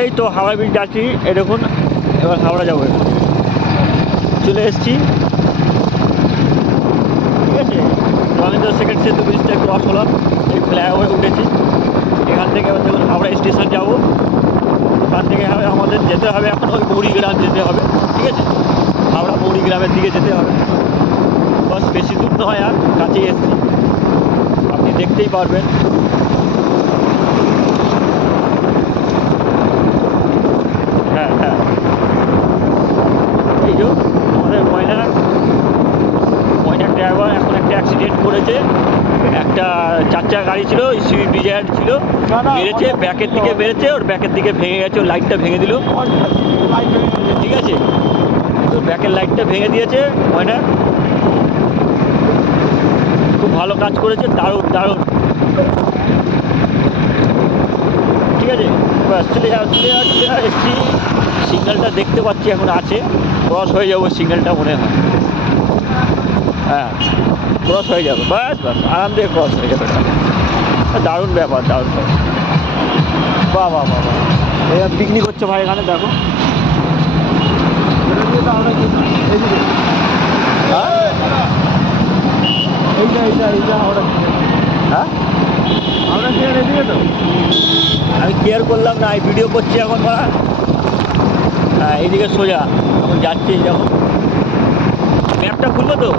এই তো হাওড়া ব্রিজ যাচ্ছি, এই দেখুন এবার হাওড়া যাবো, চলে এসেছি। ঠিক আছে, রবীন্দ্র সেকেন্ড সেতু ব্রিজটা ক্রস হলাম, এই ফ্লাইওভারে উঠেছি। এখান থেকে এবার দেখুন হাওড়া স্টেশন যাবো। ওখান থেকে আমাদের যেতে হবে এখন ওই মৌরিগ্রাম যেতে হবে। ঠিক আছে, হাওড়া মৌরিগ্রামের দিকে যেতে হবে। বাস বেশি দূর নয়, আর কাছেই এসেছি, আপনি দেখতেই পারবেন। হ্যাঁ হ্যাঁ, এই যে আমাদের ময়না ড্রাইভার এখন একটা অ্যাক্সিডেন্ট করেছে। একটা 4 চাকা গাড়ি ছিল, সুইফট ডিজায়ার ছিল, মেরেছে, ব্যাকের দিকে মেরেছে, ওর ব্যাকের দিকে ভেঙে গেছে, ওর লাইটটা ভেঙে দিল। ঠিক আছে, তো ব্যাকের লাইটটা ভেঙে দিয়েছে ময়না। খুব ভালো কাজ করেছে, দারুণ দারুণ। ঠিক আছে, বাস চলে এসছি। সিগন্যালটা দেখতে পাচ্ছি এখন আছে, ক্রস হয়ে যাবো সিগন্যালটা মনে হয়। হ্যাঁ, ক্রস হয়ে যাবে, বাস বাস আরাম দিয়ে ক্রস হয়ে যাবে। দারুণ ব্যাপার, দারুণ ব্যাপার। বাহ বাহ বাহ বাহ, এবার পিকনিক হচ্ছে ভাই এখানে, দেখো। হ্যাঁ, হ্যাঁ আমি কেয়ার করলাম না, এই ভিডিও করছি এখন। হ্যাঁ, এইদিকে সোজা এখন যাচ্ছি, যখন ম্যাপটা খুলবো তো।